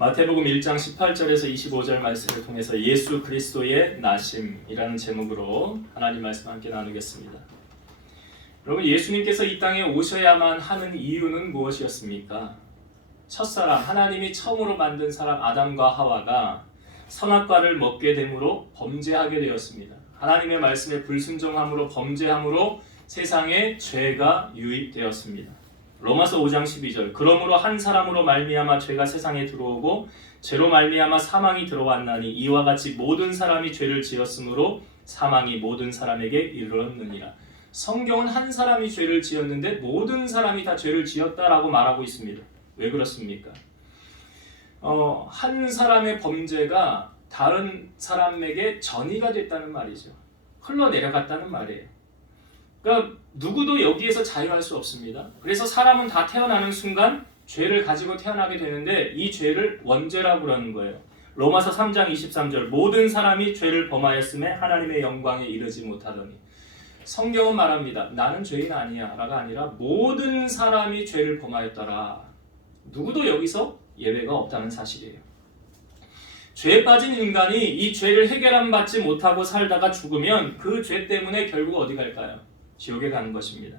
마태복음 1장 18절에서 25절 말씀을 통해서 예수 그리스도의 나심이라는 제목으로 하나님 말씀 함께 나누겠습니다. 여러분, 예수님께서 이 땅에 오셔야만 하는 이유는 무엇이었습니까? 첫사람, 하나님이 처음으로 만든 사람 아담과 하와가 선악과를 먹게 되므로 범죄하게 되었습니다. 하나님의 말씀에 불순종함으로 범죄함으로 세상에 죄가 유입되었습니다. 로마서 5장 12절 그러므로 한 사람으로 말미암아 죄가 세상에 들어오고 죄로 말미암아 사망이 들어왔나니 이와 같이 모든 사람이 죄를 지었으므로 사망이 모든 사람에게 이르렀느니라. 성경은 한 사람이 죄를 지었는데 모든 사람이 다 죄를 지었다라고 말하고 있습니다. 왜 그렇습니까? 한 사람의 범죄가 다른 사람에게 전이가 됐다는 말이죠. 흘러내려갔다는 말이에요. 그러니까 누구도 여기에서 자유할 수 없습니다. 그래서 사람은 다 태어나는 순간 죄를 가지고 태어나게 되는데 이 죄를 원죄라고 그러는 거예요. 로마서 3장 23절 모든 사람이 죄를 범하였음에 하나님의 영광에 이르지 못하더니, 성경은 말합니다. 나는 죄인 아니야 라가 아니라 모든 사람이 죄를 범하였더라. 누구도 여기서 예외가 없다는 사실이에요. 죄에 빠진 인간이 이 죄를 해결함 받지 못하고 살다가 죽으면 그 죄 때문에 결국 어디 갈까요? 지옥에 가는 것입니다.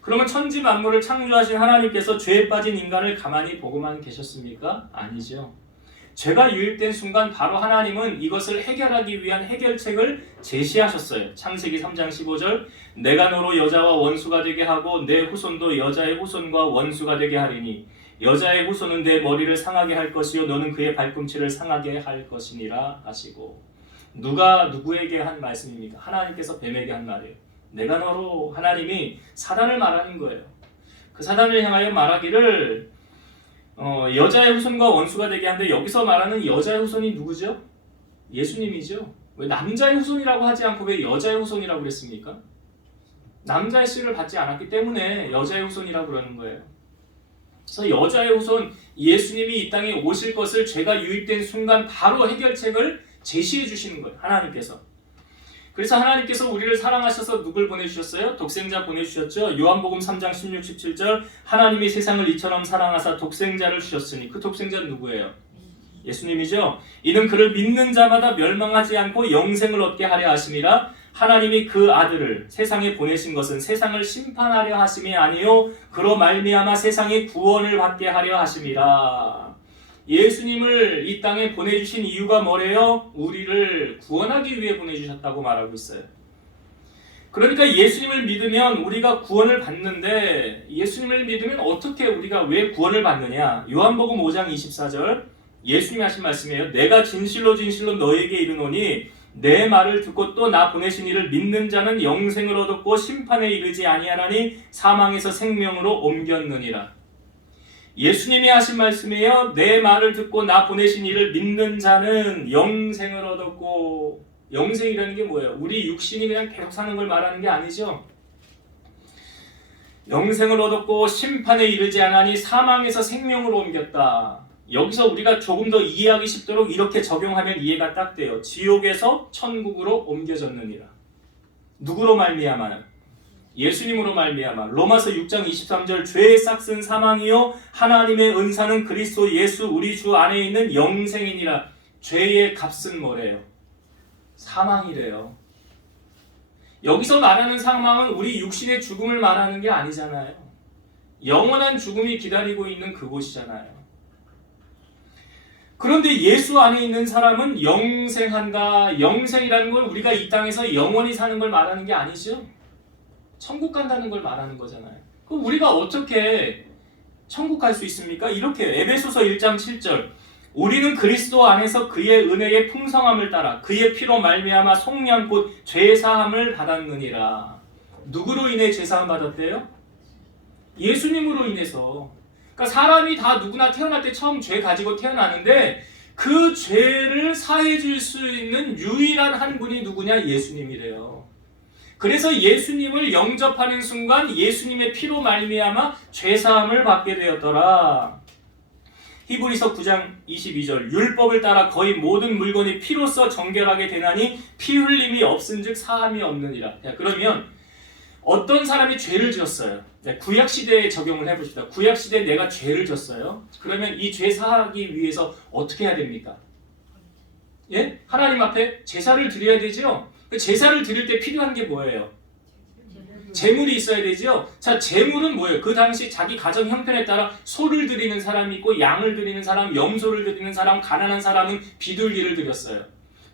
그러면 천지 만물을 창조하신 하나님께서 죄에 빠진 인간을 가만히 보고만 계셨습니까? 아니죠. 죄가 유입된 순간 바로 하나님은 이것을 해결하기 위한 해결책을 제시하셨어요. 창세기 3장 15절 내가 너로 여자와 원수가 되게 하고 내 후손도 여자의 후손과 원수가 되게 하리니 여자의 후손은 내 머리를 상하게 할 것이요 너는 그의 발꿈치를 상하게 할 것이니라 하시고, 누가 누구에게 한 말씀입니까? 하나님께서 뱀에게 한 말이에요. 내가 너로, 하나님이 사단을 말하는 거예요. 그 사단을 향하여 말하기를 여자의 후손과 원수가 되게 하는데 여기서 말하는 여자의 후손이 누구죠? 예수님이죠. 왜 남자의 후손이라고 하지 않고 왜 여자의 후손이라고 그랬습니까? 남자의 씨를 받지 않았기 때문에 여자의 후손이라고 그러는 거예요. 그래서 여자의 후손 예수님이 이 땅에 오실 것을 죄가 유입된 순간 바로 해결책을 제시해 주시는 거예요. 하나님께서. 그래서 하나님께서 우리를 사랑하셔서 누굴 보내주셨어요? 독생자 보내주셨죠. 요한복음 3장 16, 17절 하나님이 세상을 이처럼 사랑하사 독생자를 주셨으니, 그 독생자는 누구예요? 예수님이죠. 이는 그를 믿는 자마다 멸망하지 않고 영생을 얻게 하려 하심이라. 하나님이 그 아들을 세상에 보내신 것은 세상을 심판하려 하심이 아니요 그로 말미암아 세상이 구원을 받게 하려 하심이라. 예수님을 이 땅에 보내주신 이유가 뭐래요? 우리를 구원하기 위해 보내주셨다고 말하고 있어요. 그러니까 예수님을 믿으면 우리가 구원을 받는데, 예수님을 믿으면 어떻게 우리가 왜 구원을 받느냐? 요한복음 5장 24절 예수님이 하신 말씀이에요. 내가 진실로 진실로 너에게 이르노니 내 말을 듣고 또 나 보내신 이를 믿는 자는 영생을 얻었고 심판에 이르지 아니하나니 사망에서 생명으로 옮겼느니라. 예수님이 하신 말씀이에요. 내 말을 듣고 나 보내신 이를 믿는 자는 영생을 얻었고, 영생이라는 게 뭐예요? 우리 육신이 그냥 계속 사는 걸 말하는 게 아니죠. 영생을 얻었고 심판에 이르지 않으니 사망에서 생명으로 옮겼다. 여기서 우리가 조금 더 이해하기 쉽도록 이렇게 적용하면 이해가 딱 돼요. 지옥에서 천국으로 옮겨졌느니라. 누구로 말미암아요? 예수님으로 말미암아. 로마서 6장 23절 죄의 싹슨 사망이요 하나님의 은사는 그리스도 예수 우리 주 안에 있는 영생이니라. 죄의 값은 뭐래요? 사망이래요. 여기서 말하는 사망은 우리 육신의 죽음을 말하는 게 아니잖아요. 영원한 죽음이 기다리고 있는 그곳이잖아요. 그런데 예수 안에 있는 사람은 영생한다. 영생이라는 건 우리가 이 땅에서 영원히 사는 걸 말하는 게 아니죠. 천국 간다는 걸 말하는 거잖아요. 그럼 우리가 어떻게 천국 갈 수 있습니까? 이렇게 에베소서 1장 7절 우리는 그리스도 안에서 그의 은혜의 풍성함을 따라 그의 피로 말미암아 속량 곧 죄사함을 받았느니라. 누구로 인해 죄사함 받았대요? 예수님으로 인해서. 그러니까 사람이 다 누구나 태어날 때 처음 죄 가지고 태어나는데 그 죄를 사해 줄 수 있는 유일한 한 분이 누구냐? 예수님이래요. 그래서 예수님을 영접하는 순간 예수님의 피로 말미암아 죄사함을 받게 되었더라. 히브리서 9장 22절 율법을 따라 거의 모든 물건이 피로써 정결하게 되나니 피 흘림이 없은즉 사함이 없느니라. 그러면 어떤 사람이 죄를 지었어요. 네, 구약 시대에 적용을 해봅시다. 구약 시대에 내가 죄를 졌어요. 그러면 이 죄 사하기 위해서 어떻게 해야 됩니까? 예? 하나님 앞에 제사를 드려야 되죠. 그 제사를 드릴 때 필요한 게 뭐예요? 제물이 있어야 되죠. 자, 제물은 뭐예요? 그 당시 자기 가정 형편에 따라 소를 드리는 사람이 있고 양을 드리는 사람, 염소를 드리는 사람, 가난한 사람은 비둘기를 드렸어요.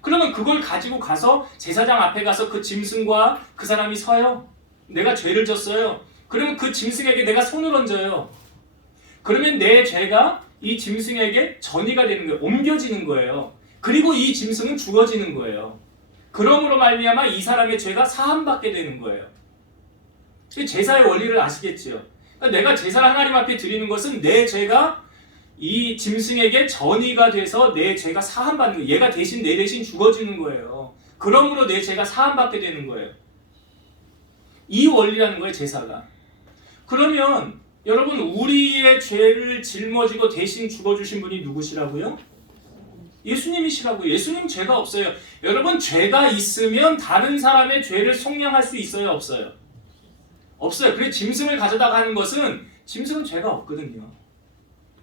그러면 그걸 가지고 가서 제사장 앞에 가서 그 짐승과 그 사람이 서요. 내가 죄를 졌어요. 그러면 그 짐승에게 내가 손을 얹어요. 그러면 내 죄가 이 짐승에게 전이가 되는 거예요. 옮겨지는 거예요. 그리고 이 짐승은 죽어지는 거예요. 그러므로 말미암아 이 사람의 죄가 사함받게 되는 거예요. 제사의 원리를 아시겠지요? 그러니까 내가 제사를 하나님 앞에 드리는 것은 내 죄가 이 짐승에게 전이가 돼서 내 죄가 사함받는 거예요. 얘가 대신 내 대신 죽어지는 거예요. 그러므로 내 죄가 사함받게 되는 거예요. 이 원리라는 거예요, 제사가. 그러면 여러분, 우리의 죄를 짊어지고 대신 죽어주신 분이 누구시라고요? 예수님이시라고요. 예수님 죄가 없어요. 여러분, 죄가 있으면 다른 사람의 죄를 속량할 수 있어요, 없어요? 없어요. 그래서 짐승을 가져다가 하는 것은 짐승은 죄가 없거든요.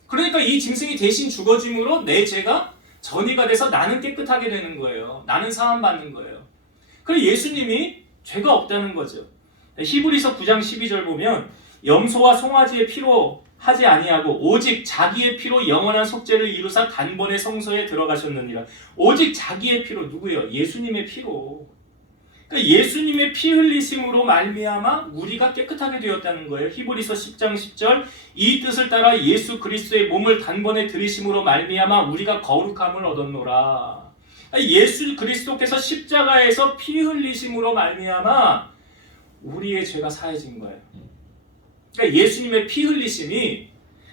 그러니까 이 짐승이 대신 죽어짐으로 내 죄가 전이가 돼서 나는 깨끗하게 되는 거예요. 나는 사함받는 거예요. 그래서 예수님이 죄가 없다는 거죠. 히브리서 9장 12절 보면 염소와 송아지의 피로 하지 아니하고 오직 자기의 피로 영원한 속죄를 이루사 단번에 성소에 들어가셨느니라. 오직 자기의 피로, 누구예요? 예수님의 피로. 그러니까 예수님의 피 흘리심으로 말미암아 우리가 깨끗하게 되었다는 거예요. 히브리서 10장 10절 이 뜻을 따라 예수 그리스도의 몸을 단번에 들이심으로 말미암아 우리가 거룩함을 얻었노라. 예수 그리스도께서 십자가에서 피 흘리심으로 말미암아 우리의 죄가 사해진 거예요. 그러니까 예수님의 피 흘리심이,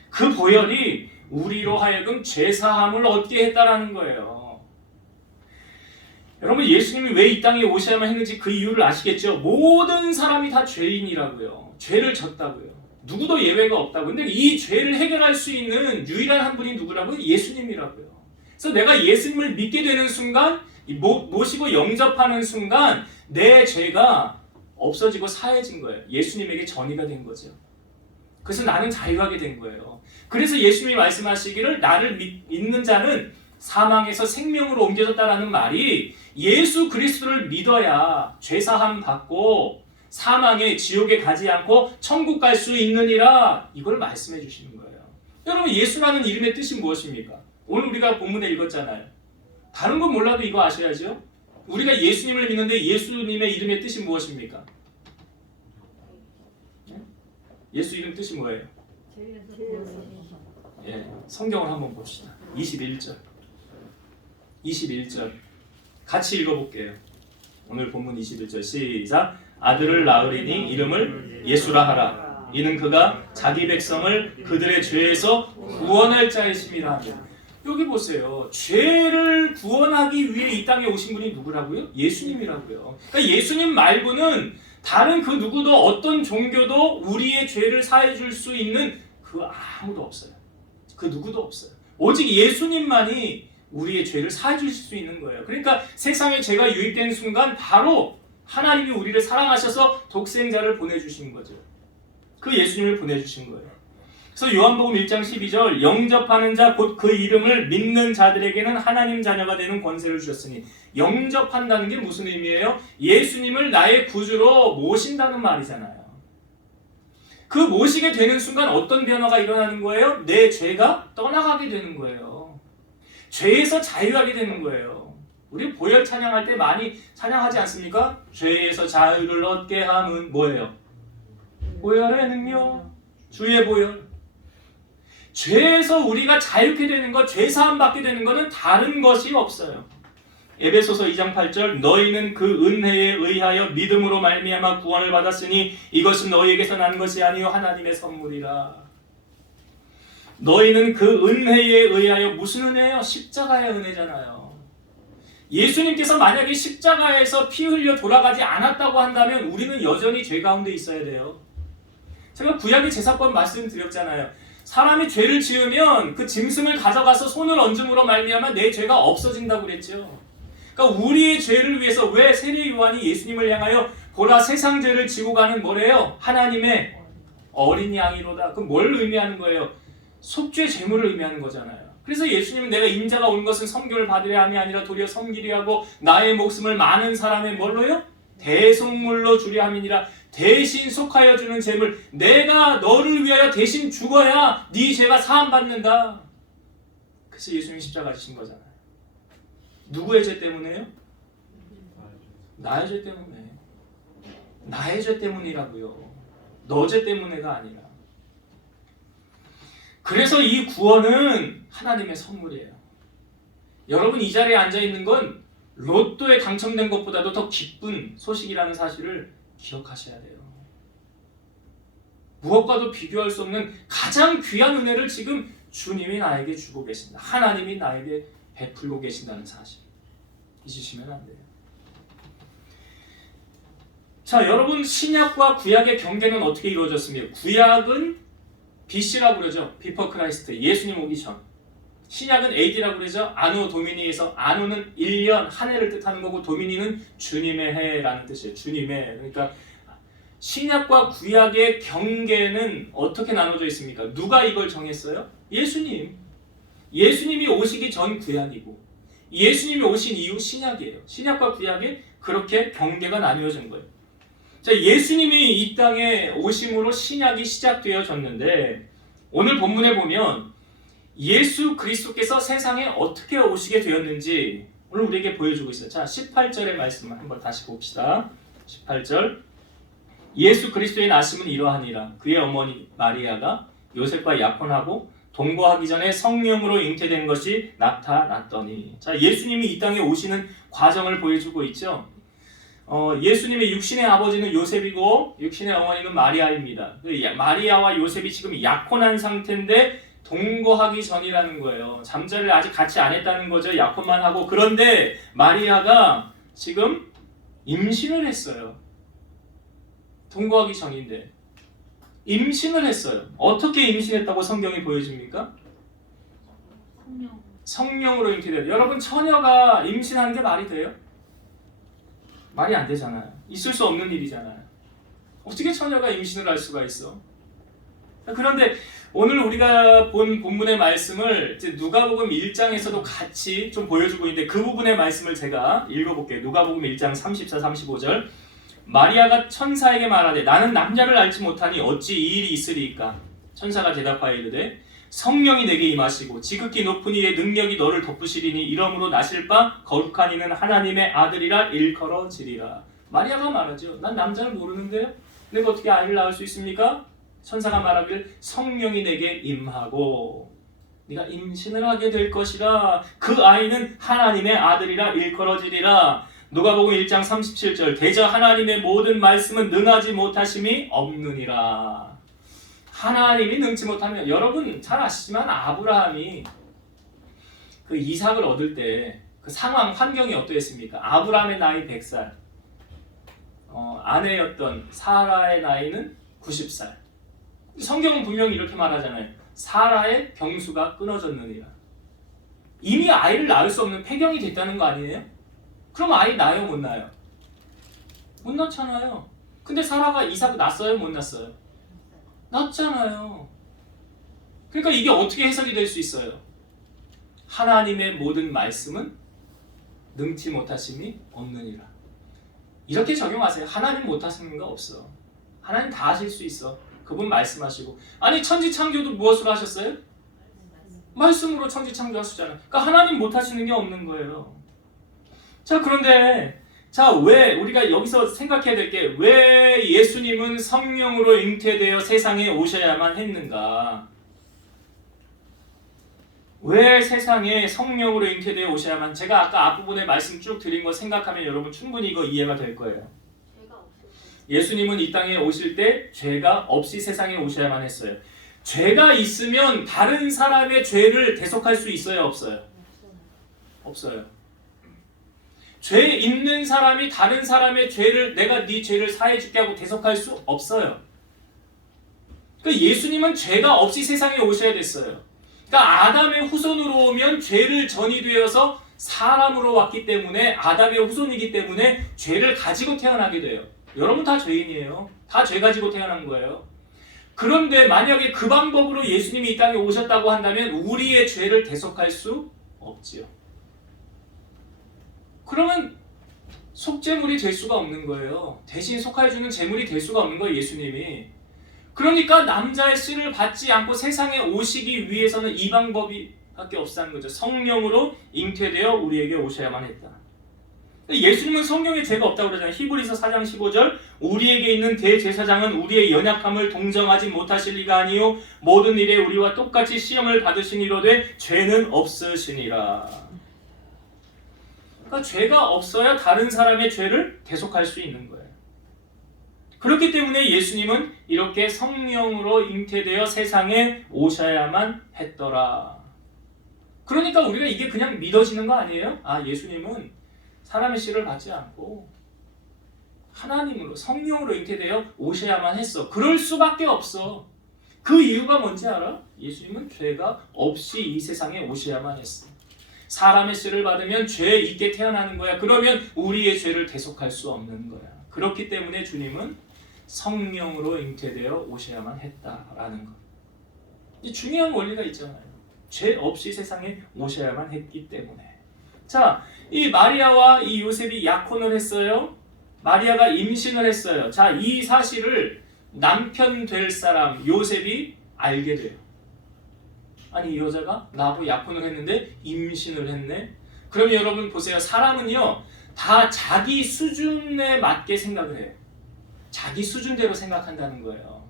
그 보혈이 우리로 하여금 죄사함을 얻게 했다라는 거예요. 여러분, 예수님이 왜 이 땅에 오셔야만 했는지 그 이유를 아시겠죠? 모든 사람이 다 죄인이라고요. 죄를 졌다고요. 누구도 예외가 없다고. 근데 이 죄를 해결할 수 있는 유일한 한 분이 누구라고요? 예수님이라고요. 그래서 내가 예수님을 믿게 되는 순간, 모시고 영접하는 순간 내 죄가 없어지고 사해진 거예요. 예수님에게 전이가 된 거죠. 그래서 나는 자유하게 된 거예요. 그래서 예수님이 말씀하시기를 나를 믿는 자는 사망에서 생명으로 옮겨졌다라는 말이 예수 그리스도를 믿어야 죄사함 받고 사망에 지옥에 가지 않고 천국 갈 수 있느니라, 이걸 말씀해 주시는 거예요. 여러분, 예수라는 이름의 뜻이 무엇입니까? 오늘 우리가 본문에 읽었잖아요. 다른 건 몰라도 이거 아셔야죠. 우리가 예수님을 믿는데 예수님의 이름의 뜻이 무엇입니까? 예수 이름 뜻이 뭐예요? 예, 성경을 한번 봅시다. 21절 같이 읽어볼게요. 오늘 본문 21절 시작. 아들을 낳으리니 이름을 예수라 하라. 이는 그가 자기 백성을 그들의 죄에서 구원할 자이심이라 하며. 여기 보세요. 죄를 구원하기 위해 이 땅에 오신 분이 누구라고요? 예수님이라고요. 그러니까 예수님 말고는 다른 그 누구도, 어떤 종교도 우리의 죄를 사해 줄 수 있는 그 아무도 없어요. 그 누구도 없어요. 오직 예수님만이 우리의 죄를 사해 주실 수 있는 거예요. 그러니까 세상에 죄가 유입된 순간 바로 하나님이 우리를 사랑하셔서 독생자를 보내주신 거죠. 그 예수님을 보내주신 거예요. 그래서 요한복음 1장 12절 영접하는 자 곧 그 이름을 믿는 자들에게는 하나님 자녀가 되는 권세를 주셨으니, 영접한다는 게 무슨 의미예요? 예수님을 나의 구주로 모신다는 말이잖아요. 그 모시게 되는 순간 어떤 변화가 일어나는 거예요? 내 죄가 떠나가게 되는 거예요. 죄에서 자유하게 되는 거예요. 우리 보혈 찬양할 때 많이 찬양하지 않습니까? 죄에서 자유를 얻게 함은 뭐예요? 보혈의 능력, 주의 보혈. 죄에서 우리가 자유케 되는 것, 죄사함 받게 되는 것은 다른 것이 없어요. 에베소서 2장 8절 너희는 그 은혜에 의하여 믿음으로 말미암아 구원을 받았으니 이것은 너희에게서 난 것이 아니요 하나님의 선물이라. 너희는 그 은혜에 의하여, 무슨 은혜예요? 십자가의 은혜잖아요. 예수님께서 만약에 십자가에서 피 흘려 돌아가지 않았다고 한다면 우리는 여전히 죄 가운데 있어야 돼요. 제가 구약의 제사법 말씀드렸잖아요. 사람이 죄를 지으면 그 짐승을 가져가서 손을 얹음으로 말미암아 내 죄가 없어진다고 그랬죠. 그러니까 우리의 죄를 위해서 왜 세례 요한이 예수님을 향하여 보라 세상 죄를 지고 가는 뭐래요? 하나님의 어린 양이로다. 그럼 뭘 의미하는 거예요? 속죄 제물을 의미하는 거잖아요. 그래서 예수님은 내가 인자가 온 것은 섬김을 받으려 함이 아니라 도리어 섬기려 하고 나의 목숨을 많은 사람의 뭘로요? 대속물로 주려 함이니라. 대신 속하여 주는 제물. 내가 너를 위하여 대신 죽어야 네 죄가 사함받는다. 그래서 예수님이 십자가 지신 거잖아요. 누구의 죄 때문에요? 나의 죄 때문에. 나의 죄 때문이라고요. 너 죄 때문에가 아니라. 그래서 이 구원은 하나님의 선물이에요. 여러분 이 자리에 앉아있는 건 로또에 당첨된 것보다도 더 기쁜 소식이라는 사실을 기억하셔야 돼요. 무엇과도 비교할 수 없는 가장 귀한 은혜를 지금 주님이 나에게 주고 계신다. 하나님이 나에게 베풀고 계신다는 사실 잊으시면 안 돼요. 자, 여러분 신약과 구약의 경계는 어떻게 이루어졌습니까? 구약은 BC라고 그러죠. 비퍼 크라이스트, 예수님 오기 전. 신약은 AD라고 그러죠. 아노 도미니에서 아노는 1년, 한 해를 뜻하는 거고 도미니는 주님의 해라는 뜻이에요. 주님의 해. 그러니까 신약과 구약의 경계는 어떻게 나눠져 있습니까? 누가 이걸 정했어요? 예수님. 예수님이 오시기 전 구약이고 예수님이 오신 이후 신약이에요. 신약과 구약에 그렇게 경계가 나뉘어진 거예요. 자, 예수님이 이 땅에 오심으로 신약이 시작되어졌는데 오늘 본문에 보면 예수 그리스도께서 세상에 어떻게 오시게 되었는지 오늘 우리에게 보여주고 있어요. 자, 18절의 말씀을 한번 다시 봅시다. 18절. 예수 그리스도의 나심은 이러하니라. 그의 어머니 마리아가 요셉과 약혼하고 동거하기 전에 성령으로 잉태된 것이 나타났더니. 자, 예수님이 이 땅에 오시는 과정을 보여주고 있죠. 예수님의 육신의 아버지는 요셉이고 육신의 어머니는 마리아입니다. 마리아와 요셉이 지금 약혼한 상태인데 동거하기 전이라는 거예요. 잠자리를 아직 같이 안 했다는 거죠. 약혼만 하고. 그런데 마리아가 지금 임신을 했어요. 동거하기 전인데 임신을 했어요. 어떻게 임신했다고 성경이 보여줍니까? 성령으로 잉태돼요. 여러분 처녀가 임신하는 게 말이 돼요? 말이 안 되잖아요. 있을 수 없는 일이잖아요. 어떻게 처녀가 임신을 할 수가 있어? 그런데 오늘 우리가 본 본문의 말씀을 누가복음 1장에서도 같이 좀 보여주고 있는데 그 부분의 말씀을 제가 읽어볼게요. 누가복음 1장 34, 35절. 마리아가 천사에게 말하되 나는 남자를 알지 못하니 어찌 이 일이 있으리이까? 천사가 대답하여 이르되 성령이 내게 임하시고 지극히 높은 이의 능력이 너를 덮으시리니 이러므로 나실 바 거룩한 이는 하나님의 아들이라 일컬어지리라. 마리아가 말하죠. 난 남자를 모르는데요. 내가 어떻게 아이를 낳을 수 있습니까? 천사가 말하길 성령이 내게 임하고 네가 임신을 하게 될 것이라. 그 아이는 하나님의 아들이라 일컬어지리라. 누가복음 1장 37절. 대저 하나님의 모든 말씀은 능하지 못하심이 없느니라. 하나님이 능치 못하면 여러분 잘 아시지만 아브라함이 그 이삭을 얻을 때 그 상황 환경이 어떠했습니까? 아브라함의 나이 100살, 아내였던 사라의 나이는 90살. 성경은 분명히 이렇게 말하잖아요. 사라의 병수가 끊어졌느니라. 이미 아이를 낳을 수 없는 폐경이 됐다는 거 아니에요? 그럼 아이 낳아요, 못 낳아요? 못 낳잖아요. 근데 사라가 이삭 낳았어요, 못 낳았어요? 낳잖아요. 그러니까 이게 어떻게 해석이 될 수 있어요? 하나님의 모든 말씀은 능치 못하심이 없느니라. 이렇게 적용하세요. 하나님 못하시는 거 없어. 하나님 다 하실 수 있어. 그분 말씀하시고. 아니 천지창조도 무엇으로 하셨어요? 말씀으로 천지창조하시잖아요. 그러니까 하나님 못하시는 게 없는 거예요. 자, 그런데 왜 우리가 여기서 생각해야 될 게 왜 예수님은 성령으로 잉태되어 세상에 오셔야만 했는가? 왜 세상에 성령으로 잉태되어 오셔야만? 제가 아까 앞부분에 말씀 쭉 드린 거 생각하면 여러분 충분히 이거 이해가 될 거예요. 예수님은 이 땅에 오실 때 죄가 없이 세상에 오셔야만 했어요. 죄가 있으면 다른 사람의 죄를 대속할 수 있어요, 없어요? 없어요. 죄 있는 사람이 다른 사람의 죄를 내가 네 죄를 사해 줄게 하고 대속할 수 없어요. 그러니까 예수님은 죄가 없이 세상에 오셔야 됐어요. 그러니까 아담의 후손으로 오면 죄를 전이되어서 사람으로 왔기 때문에 아담의 후손이기 때문에 죄를 가지고 태어나게 돼요. 여러분 다 죄인이에요. 다 죄 가지고 태어난 거예요. 그런데 만약에 그 방법으로 예수님이 이 땅에 오셨다고 한다면 우리의 죄를 대속할 수 없지요. 그러면 속죄물이 될 수가 없는 거예요. 대신 속하여주는 제물이 될 수가 없는 거예요, 예수님이. 그러니까 남자의 씨를 받지 않고 세상에 오시기 위해서는 이 방법이 밖에 없다는 거죠. 성령으로 잉태되어 우리에게 오셔야만 했다. 예수님은 성령에 죄가 없다고 그러잖아요. 히브리서 4장 15절 우리에게 있는 대제사장은 우리의 연약함을 동정하지 못하실 리가 아니요 모든 일에 우리와 똑같이 시험을 받으시니로되 죄는 없으시니라. 그러니까 죄가 없어야 다른 사람의 죄를 대속할 수 있는 거예요. 그렇기 때문에 예수님은 이렇게 성령으로 잉태되어 세상에 오셔야만 했더라. 그러니까 우리가 이게 그냥 믿어지는 거 아니에요? 아, 예수님은 사람의 씨를 받지 않고 하나님으로 성령으로 잉태되어 오셔야만 했어. 그럴 수밖에 없어. 그 이유가 뭔지 알아? 예수님은 죄가 없이 이 세상에 오셔야만 했어. 사람의 씨를 받으면 죄 있게 태어나는 거야. 그러면 우리의 죄를 대속할 수 없는 거야. 그렇기 때문에 주님은 성령으로 잉태되어 오셔야만 했다라는 것. 이 중요한 원리가 있잖아요. 죄 없이 세상에 오셔야만 했기 때문에. 자, 이 마리아와 이 요셉이 약혼을 했어요. 마리아가 임신을 했어요. 자, 이 사실을 남편 될 사람 요셉이 알게 돼요. 아니, 이 여자가 나하고 약혼을 했는데 임신을 했네. 그러면 여러분 보세요. 사람은요 다 자기 수준에 맞게 생각을 해요. 자기 수준대로 생각한다는 거예요.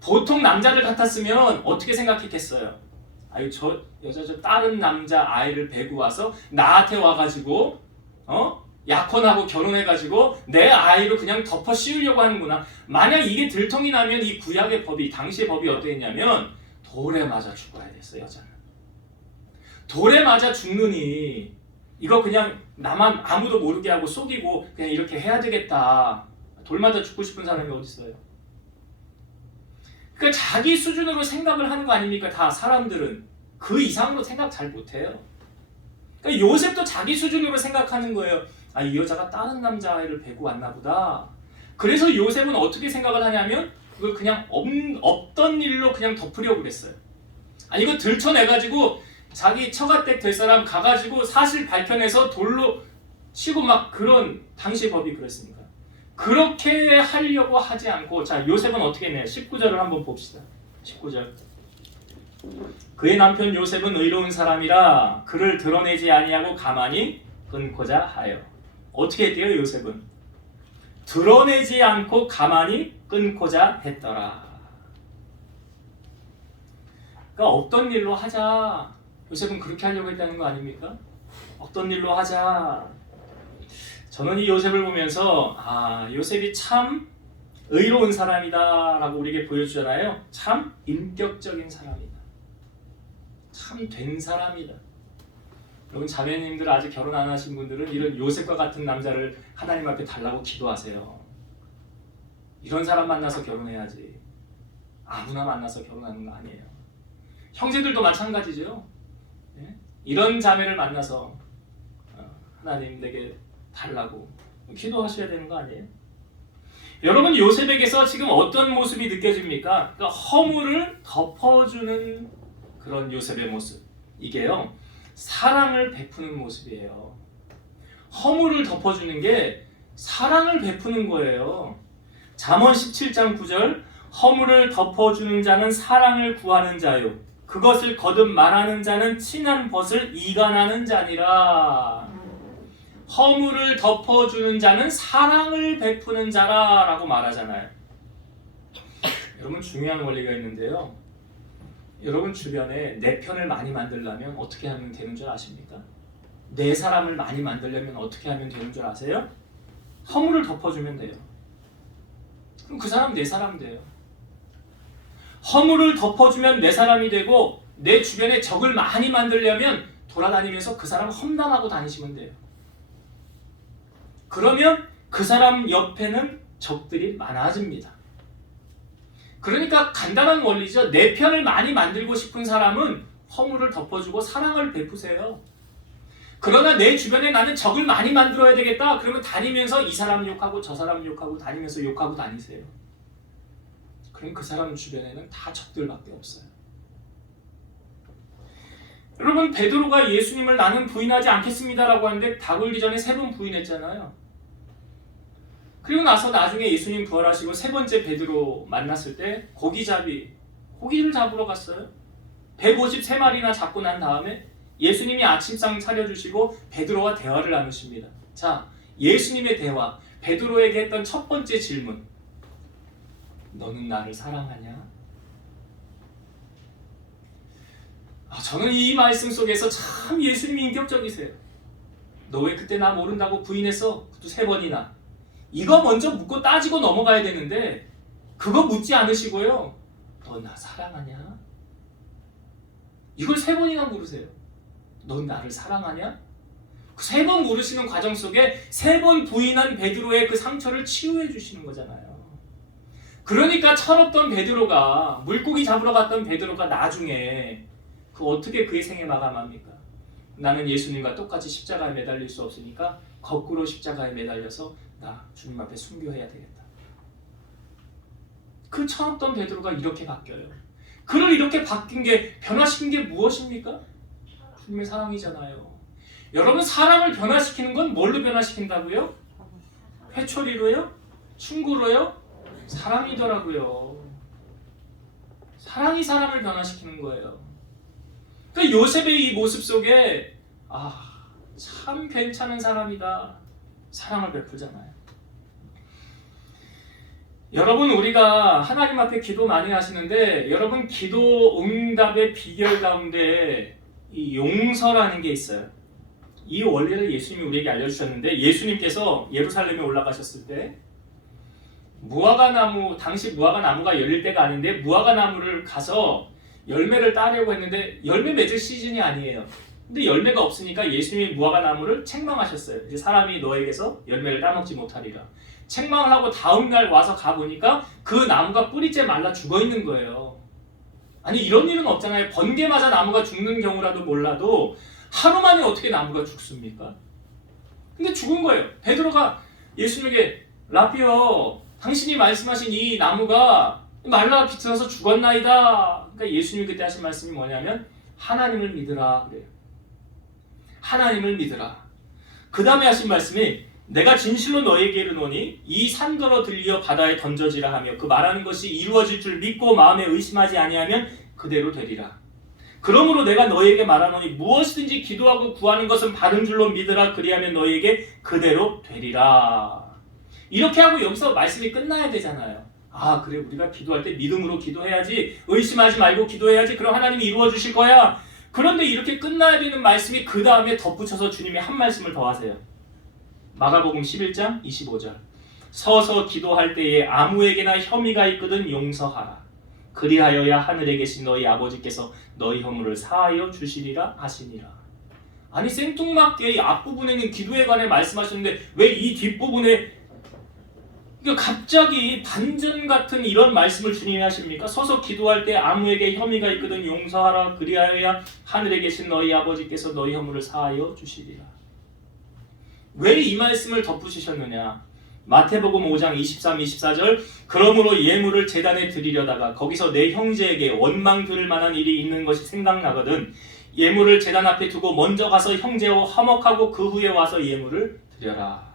보통 남자들 같았으면 어떻게 생각했겠어요? 아유, 저 여자 저 다른 남자 아이를 베고 와서 나한테 와가지고 약혼하고 결혼해가지고 내 아이로 그냥 덮어 씌우려고 하는구나. 만약 이게 들통이 나면 이 구약의 법이, 당시의 법이 어땠냐면 돌에 맞아 죽어야 됐어. 여자는 돌에 맞아 죽느니 이거 그냥 나만 아무도 모르게 하고 속이고 그냥 이렇게 해야 되겠다. 돌 맞아 죽고 싶은 사람이 어디 있어요? 그러니까 자기 수준으로 생각을 하는 거 아닙니까? 다 사람들은 그 이상으로 생각 잘 못해요. 그러니까 요셉도 자기 수준으로 생각하는 거예요. 아, 이 여자가 다른 남자아이를 베고 왔나 보다. 그래서 요셉은 어떻게 생각을 하냐면 그걸 그냥 없던 일로 그냥 덮으려고 그랬어요. 아, 이거 들춰내가지고 자기 처가댁 될 사람 가가지고 사실 밝혀내서 돌로 치고 막 그런 당시 법이 그랬으니까. 그렇게 하려고 하지 않고, 자, 요셉은 어떻게 했나요? 19절을 한번 봅시다. 19절. 그의 남편 요셉은 의로운 사람이라 그를 드러내지 아니하고 가만히 끊고자 하여. 어떻게 했대요, 요셉은? 드러내지 않고 가만히 끊고자 했더라. 그러니까 없던 일로 하자. 요셉은 그렇게 하려고 했다는 거 아닙니까? 없던 일로 하자. 저는 이 요셉을 보면서 아, 요셉이 참 의로운 사람이다 라고 우리에게 보여주잖아요. 참 인격적인 사람이다. 참 된 사람이다. 여러분 자매님들 아직 결혼 안 하신 분들은 이런 요셉과 같은 남자를 하나님 앞에 달라고 기도하세요. 이런 사람 만나서 결혼해야지. 아무나 만나서 결혼하는 거 아니에요. 형제들도 마찬가지죠. 네? 이런 자매를 만나서 하나님 내게 달라고 기도하셔야 되는 거 아니에요? 여러분 요셉에게서 지금 어떤 모습이 느껴집니까? 그러니까 허물을 덮어주는 그런 요셉의 모습. 이게요 사랑을 베푸는 모습이에요. 허물을 덮어주는 게 사랑을 베푸는 거예요. 잠언 17장 9절 허물을 덮어주는 자는 사랑을 구하는 자요 그것을 거듭 말하는 자는 친한 벗을 이간하는 자니라. 허물을 덮어주는 자는 사랑을 베푸는 자라라고 말하잖아요. 여러분 중요한 원리가 있는데요. 여러분 주변에 내 편을 많이 만들려면 어떻게 하면 되는 줄 아십니까? 내 사람을 많이 만들려면 어떻게 하면 되는 줄 아세요? 허물을 덮어주면 돼요. 그럼 그 사람 내 사람 돼요. 허물을 덮어주면 내 사람이 되고 내 주변에 적을 많이 만들려면 돌아다니면서 그 사람 험담하고 다니시면 돼요. 그러면 그 사람 옆에는 적들이 많아집니다. 그러니까 간단한 원리죠. 내 편을 많이 만들고 싶은 사람은 허물을 덮어주고 사랑을 베푸세요. 그러나 내 주변에 나는 적을 많이 만들어야 되겠다. 그러면 다니면서 이 사람 욕하고 저 사람 욕하고 다니면서 욕하고 다니세요. 그럼 그 사람 주변에는 다 적들밖에 없어요. 여러분, 베드로가 예수님을 나는 부인하지 않겠습니다라고 하는데 다 굴기 전에 3번 부인했잖아요. 그리고 나서 나중에 예수님 부활하시고 3번째 베드로 만났을 때 고기를 잡으러 갔어요. 153마리나 잡고 난 다음에 예수님이 아침상 차려주시고 베드로와 대화를 나누십니다. 자, 예수님의 대화, 베드로에게 했던 첫 번째 질문, 너는 나를 사랑하냐? 저는 이 말씀 속에서 참 예수님이 인격적이세요. 너 왜 그때 나 모른다고 부인했어? 그것도 3번이나. 이거 먼저 묻고 따지고 넘어가야 되는데 그거 묻지 않으시고요. 너 나 사랑하냐? 이걸 3번이나 물으세요. 넌 나를 사랑하냐? 그 3번 물으시는 과정 속에 3번 부인한 베드로의 그 상처를 치유해 주시는 거잖아요. 그러니까 철없던 베드로가, 물고기 잡으러 갔던 베드로가 나중에 어떻게 그의 생에 마감합니까? 나는 예수님과 똑같이 십자가에 매달릴 수 없으니까 거꾸로 십자가에 매달려서 나 주님 앞에 순교해야 되겠다. 그 철없던 베드로가 이렇게 바뀌어요. 그를 이렇게 바뀐 게, 변화시킨 게 무엇입니까? 주님의 사랑이잖아요. 여러분, 사랑을 변화시키는 건 뭘로 변화시킨다고요? 회초리로요? 충고로요? 사랑이더라고요. 사랑이 사람을 변화시키는 거예요. 그 요셉의 이 모습 속에 참 괜찮은 사람이다. 사랑을 베풀잖아요. 여러분, 우리가 하나님 앞에 기도 많이 하시는데 여러분, 기도 응답의 비결 가운데 이 용서라는 게 있어요. 이 원리를 예수님이 우리에게 알려주셨는데, 예수님께서 예루살렘에 올라가셨을 때 당시 무화과 나무가 열릴 때가 아닌데 무화과 나무를 가서 열매를 따려고 했는데 열매 맺을 시즌이 아니에요. 근데 열매가 없으니까 예수님이 무화과 나무를 책망하셨어요. 이제 사람이 너에게서 열매를 따먹지 못하리라. 책망을 하고 다음 날 와서 가보니까 그 나무가 뿌리째 말라 죽어 있는 거예요. 아니, 이런 일은 없잖아요. 번개 맞아 나무가 죽는 경우라도 몰라도 하루 만에 어떻게 나무가 죽습니까? 근데 죽은 거예요. 베드로가 예수님에게 라비여, 당신이 말씀하신 이 나무가 말라 비틀어서 죽었나이다. 그러니까 예수님이 그때 하신 말씀이 뭐냐면 하나님을 믿으라 그래요. 하나님을 믿으라. 그 다음에 하신 말씀이 내가 진실로 너에게 이르노니 이 산더러 들려 바다에 던져지라 하며 그 말하는 것이 이루어질 줄 믿고 마음에 의심하지 아니하면 그대로 되리라. 그러므로 내가 너에게 말하노니 무엇이든지 기도하고 구하는 것은 받은 줄로 믿으라. 그리하면 너에게 그대로 되리라. 이렇게 하고 여기서 말씀이 끝나야 되잖아요. 그래, 우리가 기도할 때 믿음으로 기도해야지, 의심하지 말고 기도해야지, 그럼 하나님이 이루어 주실 거야. 그런데 이렇게 끝나야 되는 말씀이 그 다음에 덧붙여서 주님이 한 말씀을 더 하세요. 마가복음 11장 25절. 서서 기도할 때에 아무에게나 혐의가 있거든 용서하라. 그리하여야 하늘에 계신 너희 아버지께서 너희 허물을 사하여 주시리라 하시니라. 아니, 생뚱맞게 이 앞부분에는 기도에 관해 말씀하셨는데 왜 이 뒷부분에 갑자기 반전 같은 이런 말씀을 주님이 하십니까? 서서 기도할 때 아무에게 혐의가 있거든 용서하라. 그리하여야 하늘에 계신 너희 아버지께서 너희 허물을 사하여 주시리라. 왜 이 말씀을 덧붙이셨느냐? 마태복음 5장 23, 24절. 그러므로 예물을 제단에 드리려다가 거기서 내 형제에게 원망 들을 만한 일이 있는 것이 생각나거든 예물을 제단 앞에 두고 먼저 가서 형제와 화목하고 그 후에 와서 예물을 드려라.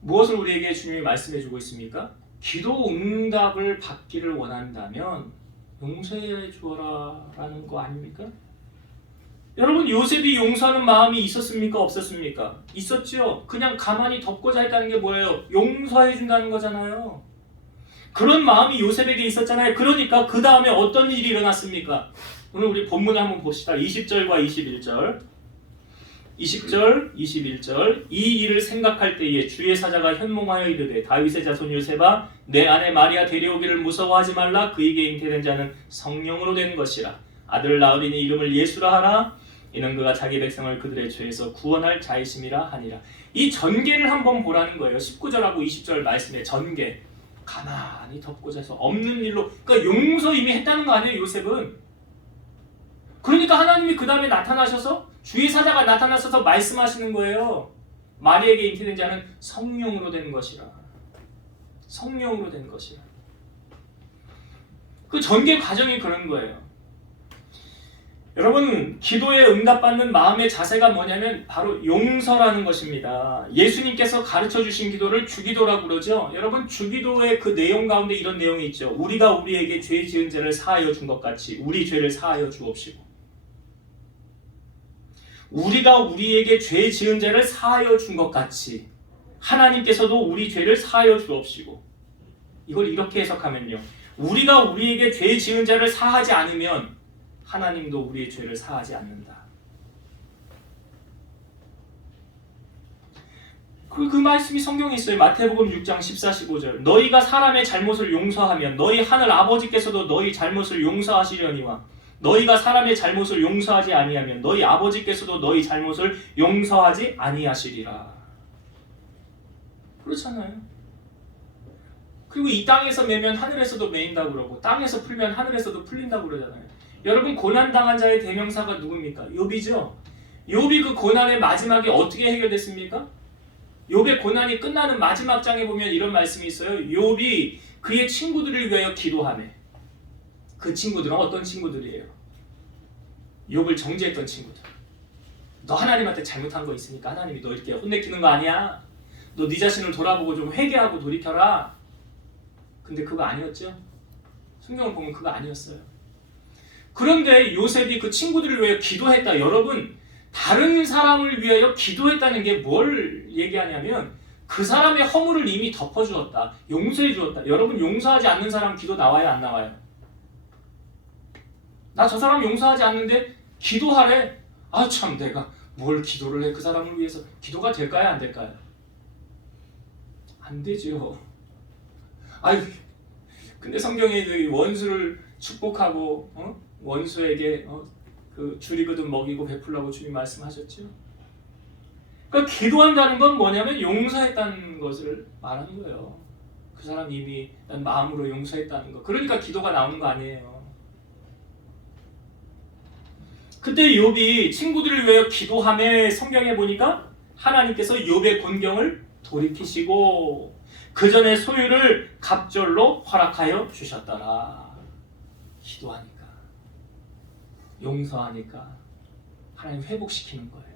무엇을 우리에게 주님이 말씀해주고 있습니까? 기도 응답을 받기를 원한다면 용서해 주어라 라는 거 아닙니까? 여러분, 요셉이 용서하는 마음이 있었습니까? 없었습니까? 있었죠. 그냥 가만히 덮고자 했다는 게 뭐예요? 용서해 준다는 거잖아요. 그런 마음이 요셉에게 있었잖아요. 그러니까 그 다음에 어떤 일이 일어났습니까? 오늘 우리 본문을 한번 봅시다. 20절과 21절. 20절, 21절. 이 일을 생각할 때에 주의 사자가 현몽하여 이르되 다윗의 자손 요셉아, 내 아내 마리아 데려오기를 무서워하지 말라. 그에게 잉태된 자는 성령으로 된 것이라. 아들 낳으리니 이름을 예수라 하라. 이는 그가 자기 백성을 그들의 죄에서 구원할 자이심이라 하니라. 이 전개를 한번 보라는 거예요. 19절하고 20절 말씀의 전개. 가만히 덮고자 해서 없는 일로, 그러니까 용서 이미 했다는 거 아니에요, 요셉은. 그러니까 그러니까 하나님이 그 다음에 나타나셔서 주의 사자가 나타나셔서 말씀하시는 거예요. 마리에게 잉태된 자는 성령으로 된 것이라. 성령으로 된 것이라. 그 전개 과정이 그런 거예요. 여러분, 기도에 응답받는 마음의 자세가 뭐냐면 바로 용서라는 것입니다. 예수님께서 가르쳐 주신 기도를 주기도라고 그러죠. 여러분, 주기도의 그 내용 가운데 이런 내용이 있죠. 우리가 우리에게 죄 지은 죄를 사하여 준 것 같이 우리 죄를 사하여 주옵시고. 우리가 우리에게 죄 지은 죄를 사하여 준 것 같이 하나님께서도 우리 죄를 사하여 주옵시고. 이걸 이렇게 해석하면요, 우리가 우리에게 죄 지은 죄를 사하지 않으면 하나님도 우리의 죄를 사하지 않는다. 그 말씀이 성경에 있어요. 마태복음 6장 14, 15절. 너희가 사람의 잘못을 용서하면 너희 하늘 아버지께서도 너희 잘못을 용서하시려니와 너희가 사람의 잘못을 용서하지 아니하면 너희 아버지께서도 너희 잘못을 용서하지 아니하시리라. 그렇잖아요. 그리고 이 땅에서 매면 하늘에서도 매인다고 그러고 땅에서 풀면 하늘에서도 풀린다고 그러잖아요. 여러분, 고난당한 자의 대명사가 누굽니까? 욥이죠. 욥이 그 고난의 마지막에 어떻게 해결됐습니까? 욥의 고난이 끝나는 마지막 장에 보면 이런 말씀이 있어요. 욥이 그의 친구들을 위하여 기도하네. 그 친구들은 어떤 친구들이에요? 욥을 정죄했던 친구들. 너 하나님한테 잘못한 거 있으니까 하나님이 너 이렇게 혼내키는 거 아니야? 너 네 자신을 돌아보고 좀 회개하고 돌이켜라. 근데 그거 아니었죠? 성경을 보면 그거 아니었어요. 그런데 요셉이 그 친구들을 위해 기도했다. 여러분, 다른 사람을 위하여 기도했다는 게 뭘 얘기하냐면 그 사람의 허물을 이미 덮어주었다. 용서해 주었다. 여러분, 용서하지 않는 사람 기도 나와요, 안 나와요? 나 저 사람 용서하지 않는데 기도하래. 아 참, 내가 뭘 기도를 해 그 사람을 위해서. 기도가 될까요, 안 될까요? 안 되죠. 아유, 근데 성경에 원수를 축복하고 원수에게 그 줄이거든 먹이고 베풀라고 주님 말씀하셨죠. 그러니까 기도한다는 건 뭐냐면 용서했다는 것을 말하는 거예요. 그 사람 이미 난 마음으로 용서했다는 거. 그러니까 기도가 나오는 거 아니에요. 그때 욥이 친구들을 위하여 기도함에 성경에 보니까 하나님께서 욥의 곤경을 돌이키시고 그 전의 소유를 갑절로 허락하여 주셨더라. 기도하니까, 용서하니까 하나님 회복시키는 거예요.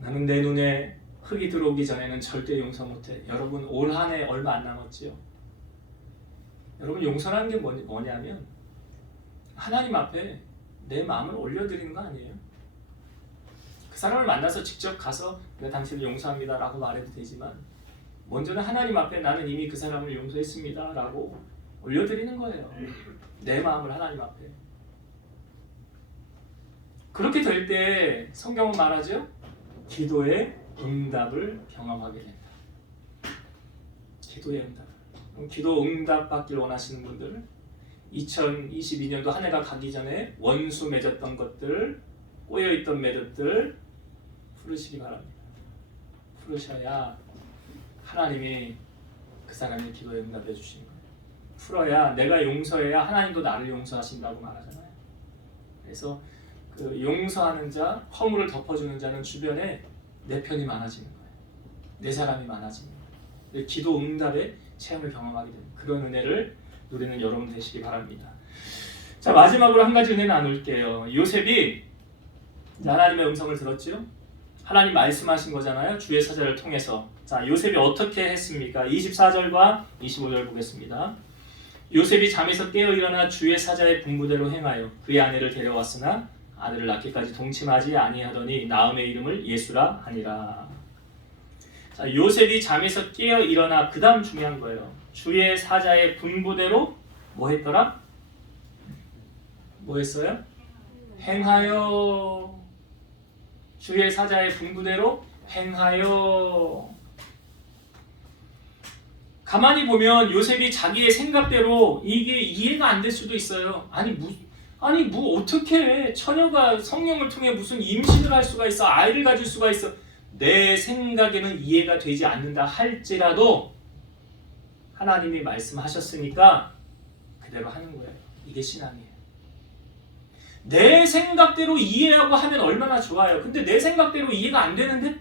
나는 내 눈에 흙이 들어오기 전에는 절대 용서 못해. 여러분, 올 한 해 얼마 안 남았지요? 여러분, 용서라는 게 뭐냐면 하나님 앞에 내 마음을 올려드리는 거 아니에요? 그 사람을 만나서 직접 가서 내가 당신을 용서합니다 라고 말해도 되지만 먼저는 하나님 앞에 나는 이미 그 사람을 용서했습니다 라고 올려드리는 거예요. 내 마음을 하나님 앞에. 그렇게 될 때 성경은 말하죠. 기도의 응답을 경험하게 된다. 기도의 응답. 기도 응답 받길 원하시는 분들, 2022년도 한 해가 가기 전에 원수 맺었던 것들, 꼬여있던 매듭들 풀으시기 바랍니다. 풀으셔야 하나님이 그 사람의 기도에 응답해 주시는 거예요. 풀어야, 내가 용서해야 하나님도 나를 용서하신다고 말하잖아요. 그래서 그 용서하는 자, 허물을 덮어주는 자는 주변에 내 편이 많아지는 거예요. 내 사람이 많아지는 거예요. 기도 응답의 체험을 경험하게 되는 그런 은혜를 누리는 여러분 되시기 바랍니다. 자, 마지막으로 한 가지 은혜 나눌게요. 요셉이 하나님의 음성을 들었죠? 하나님 말씀하신 거잖아요. 주의 사자를 통해서. 자, 요셉이 어떻게 했습니까? 24절과 25절 보겠습니다. 요셉이 잠에서 깨어 일어나 주의 사자의 분부대로 행하여 그의 아내를 데려왔으나 아들을 낳기까지 동침하지 아니하더니 낳음의 이름을 예수라 하니라. 자, 요셉이 잠에서 깨어 일어나, 그 다음 중요한 거예요. 주의 사자의 분부대로 뭐 했더라? 뭐 했어요? 행하여. 주의 사자의 분부대로 행하여. 가만히 보면 요셉이 자기의 생각대로 이게 이해가 안 될 수도 있어요. 아니 어떻게 처녀가 성령을 통해 무슨 임신을 할 수가 있어? 아이를 가질 수가 있어? 내 생각에는 이해가 되지 않는다 할지라도 하나님이 말씀하셨으니까 그대로 하는 거예요. 이게 신앙이에요. 내 생각대로 이해하고 하면 얼마나 좋아요. 근데 내 생각대로 이해가 안 되는데?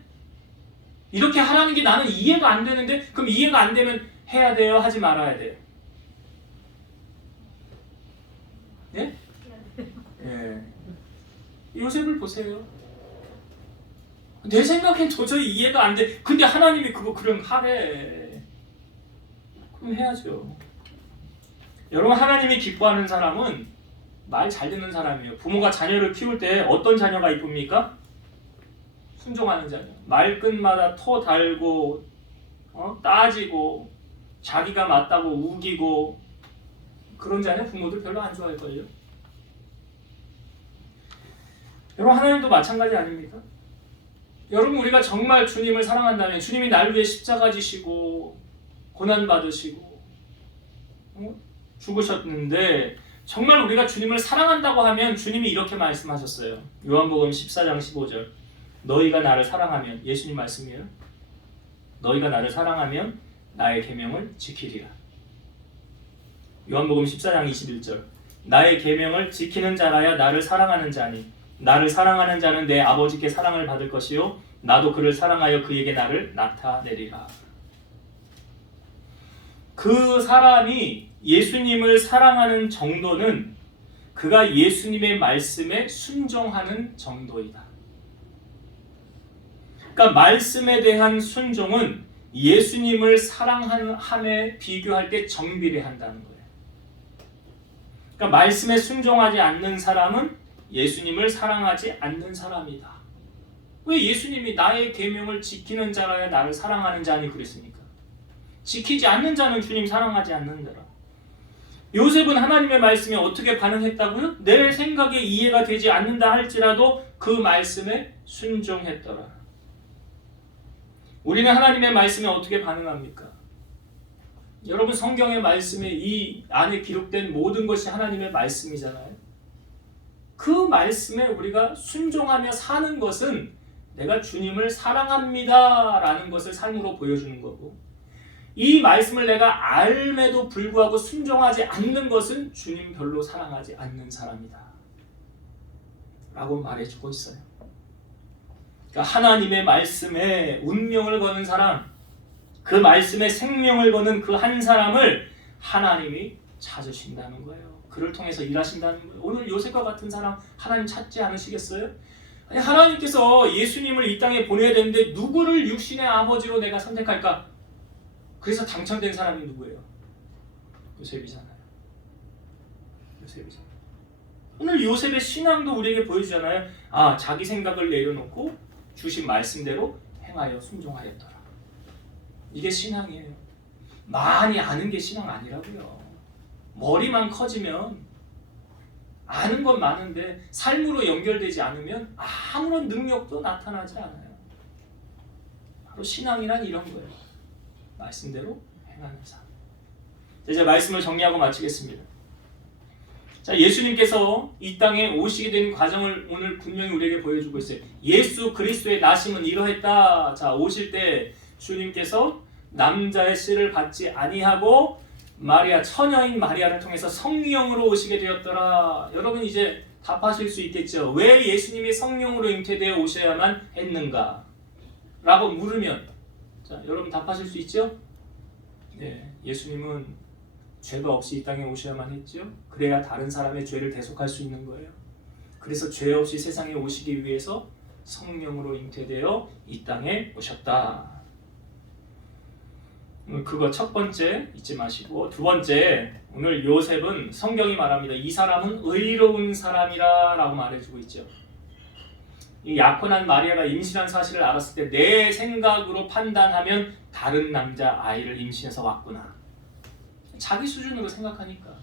이렇게 하라는 게 나는 이해가 안 되는데? 그럼 이해가 안 되면 해야 돼요? 하지 말아야 돼요? 예? 예. 요셉을 보세요. 내 생각엔 도저히 이해가 안 돼. 근데 하나님이 그럼 하래. 그럼 해야죠. 여러분, 하나님이 기뻐하는 사람은 말 잘 듣는 사람이에요. 부모가 자녀를 키울 때 어떤 자녀가 이쁩니까? 순종하는 자녀. 말끝마다 토 달고 따지고 자기가 맞다고 우기고 그런 자녀 부모들 별로 안 좋아할걸요. 여러분, 하나님도 마찬가지 아닙니까? 여러분, 우리가 정말 주님을 사랑한다면 주님이 날 위해 십자가 지시고 고난받으시고 죽으셨는데 정말 우리가 주님을 사랑한다고 하면 주님이 이렇게 말씀하셨어요. 요한복음 14장 15절. 너희가 나를 사랑하면, 예수님 말씀이에요. 너희가 나를 사랑하면 나의 계명을 지키리라. 요한복음 14장 21절. 나의 계명을 지키는 자라야 나를 사랑하는 자니 나를 사랑하는 자는 내 아버지께 사랑을 받을 것이요 나도 그를 사랑하여 그에게 나를 나타내리라. 그 사람이 예수님을 사랑하는 정도는 그가 예수님의 말씀에 순종하는 정도이다. 그러니까 말씀에 대한 순종은 예수님을 사랑함에 비교할 때 정비례한다는 거예요. 그러니까 말씀에 순종하지 않는 사람은 예수님을 사랑하지 않는 사람이다. 왜 예수님이 나의 계명을 지키는 자라야 나를 사랑하는 자니 그랬습니까? 지키지 않는 자는 주님 사랑하지 않는 자라. 요셉은 하나님의 말씀에 어떻게 반응했다고요? 내 생각에 이해가 되지 않는다 할지라도 그 말씀에 순종했더라. 우리는 하나님의 말씀에 어떻게 반응합니까? 여러분, 성경의 말씀에 이 안에 기록된 모든 것이 하나님의 말씀이잖아요. 그 말씀에 우리가 순종하며 사는 것은 내가 주님을 사랑합니다 라는 것을 삶으로 보여주는 거고, 이 말씀을 내가 알매도 불구하고 순종하지 않는 것은 주님 별로 사랑하지 않는 사람이다 라고 말해주고 있어요. 그러니까 하나님의 말씀에 운명을 거는 사람, 그 말씀에 생명을 거는 그 한 사람을 하나님이 찾으신다는 거예요. 그를 통해서 일하신다는 거예요. 오늘 요셉과 같은 사람 하나님 찾지 않으시겠어요? 아니, 하나님께서 예수님을 이 땅에 보내야 되는데 누구를 육신의 아버지로 내가 선택할까? 그래서 당첨된 사람이 누구예요? 요셉이잖아요. 요셉이잖아요. 오늘 요셉의 신앙도 우리에게 보여주잖아요. 아, 자기 생각을 내려놓고 주신 말씀대로 행하여 순종하였더라. 이게 신앙이에요. 많이 아는 게 신앙 아니라고요. 머리만 커지면 아는 건 많은데 삶으로 연결되지 않으면 아무런 능력도 나타나지 않아요. 바로 신앙이란 이런 거예요. 말씀대로 행하는 삶. 이제 말씀을 정리하고 마치겠습니다. 자, 예수님께서 이 땅에 오시게 된 과정을 오늘 분명히 우리에게 보여주고 있어요. 예수 그리스도의 나심은 이러했다. 자, 오실 때 주님께서 남자의 씨를 받지 아니하고 마리아, 처녀인 마리아를 통해서 성령으로 오시게 되었더라. 여러분 이제 답하실 수 있겠죠. 왜 예수님이 성령으로 잉태되어 오셔야만 했는가? 라고 물으면, 자, 여러분 답하실 수 있죠? 네, 예수님은 죄가 없이 이 땅에 오셔야만 했죠. 그래야 다른 사람의 죄를 대속할 수 있는 거예요. 그래서 죄 없이 세상에 오시기 위해서 성령으로 잉태되어 이 땅에 오셨다. 그거 첫 번째 잊지 마시고, 두 번째, 오늘 요셉은 성경이 말합니다. 이 사람은 의로운 사람이라 라고 말해주고 있죠. 이 약혼한 마리아가 임신한 사실을 알았을 때 내 생각으로 판단하면 다른 남자 아이를 임신해서 왔구나. 자기 수준으로 생각하니까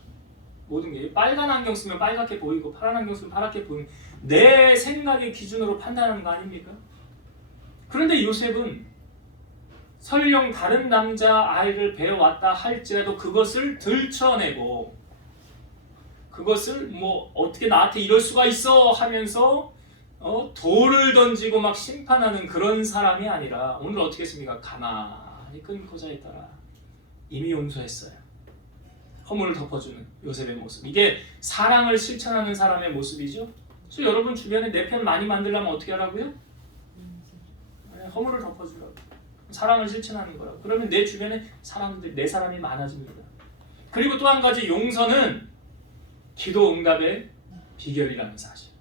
모든 게 빨간 안경 쓰면 빨갛게 보이고 파란 안경 쓰면 파랗게 보이는 내 생각의 기준으로 판단하는 거 아닙니까? 그런데 요셉은 설령 다른 남자 아이를 배워왔다 할지라도 그것을 들춰내고 그것을 뭐 어떻게 나한테 이럴 수가 있어 하면서 돌을 던지고 막 심판하는 그런 사람이 아니라 오늘 어떻게 했습니까? 가만히 끊고자 했더라. 이미 용서했어요. 허물을 덮어주는 요셉의 모습. 이게 사랑을 실천하는 사람의 모습이죠. 그래서 여러분 주변에 내 편 많이 만들려면 어떻게 하라고요? 허물을 덮어주라고. 사랑을 실천하는 거라고. 그러면 내 주변에 사람들, 내 사람이 많아집니다. 그리고 또 한 가지, 용서는 기도 응답의 비결이라는 사실.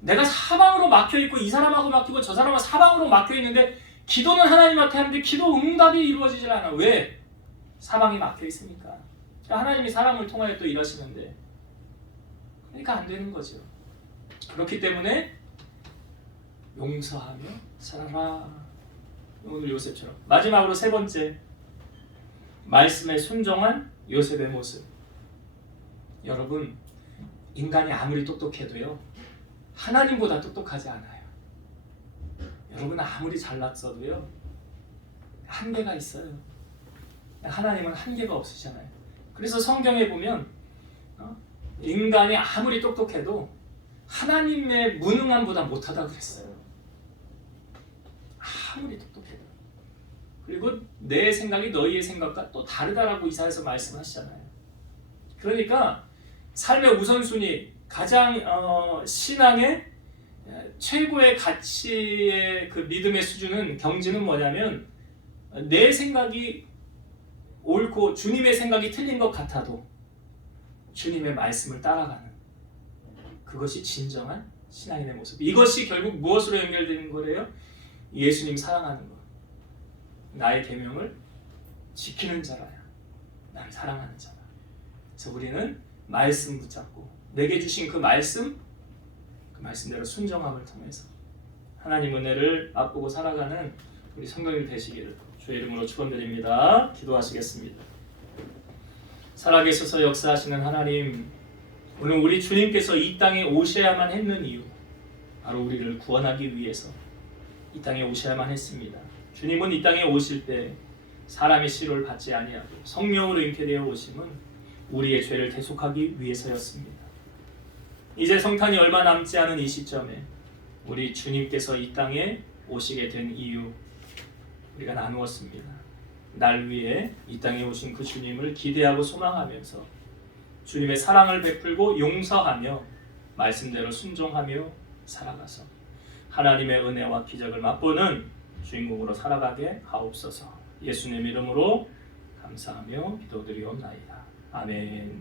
내가 사방으로 막혀있고 이 사람하고 막히고 저 사람하고 사방으로 막혀있는데 기도는 하나님한테 하는데 기도 응답이 이루어지질 않아. 왜? 사방이 막혀있으니까. 하나님이 사람을 통하여 또 일하시는데 그러니까 안 되는 거죠. 그렇기 때문에 용서하며 살아라. 오늘 요셉처럼. 마지막으로 세 번째, 말씀에 순종한 요셉의 모습. 여러분, 인간이 아무리 똑똑해도요 하나님보다 똑똑하지 않아요. 여러분 아무리 잘났어도요 한계가 있어요. 하나님은 한계가 없으시잖아요. 그래서 성경에 보면 인간이 아무리 똑똑해도 하나님의 무능함보다 못하다 그랬어요. 아무리 똑똑해도. 그리고 내 생각이 너희의 생각과 또 다르다라고 이사야서 말씀하시잖아요. 그러니까 삶의 우선순위, 가장 신앙의 최고의 가치의 그 믿음의 수준은, 경지는 뭐냐면 내 생각이 옳고 주님의 생각이 틀린 것 같아도 주님의 말씀을 따라가는, 그것이 진정한 신앙인의 모습. 이것이 결국 무엇으로 연결되는 거래요? 예수님 사랑하는 것. 나의 계명을 지키는 자라야 나를 사랑하는 자다. 그래서 우리는 말씀 붙잡고 내게 주신 그 말씀대로 순종함을 통해서 하나님 은혜를 맛보고 살아가는 우리 성도님 되시기를 주의 이름으로 축원드립니다. 기도하시겠습니다. 살아계셔서 역사하시는 하나님, 오늘 우리 주님께서 이 땅에 오셔야만 했는 이유, 바로 우리를 구원하기 위해서 이 땅에 오셔야만 했습니다. 주님은 이 땅에 오실 때 사람의 시로를 받지 아니하고 성령으로 잉태되어 오심은 우리의 죄를 대속하기 위해서였습니다. 이제 성탄이 얼마 남지 않은 이 시점에 우리 주님께서 이 땅에 오시게 된 이유, 우리가 나누었습니다. 날 위해 이 땅에 오신 그 주님을 기대하고 소망하면서 주님의 사랑을 베풀고 용서하며 말씀대로 순종하며 살아가서 하나님의 은혜와 기적을 맛보는 주인공으로 살아가게 하옵소서. 예수님 이름으로 감사하며 기도드리옵나이다. 아멘.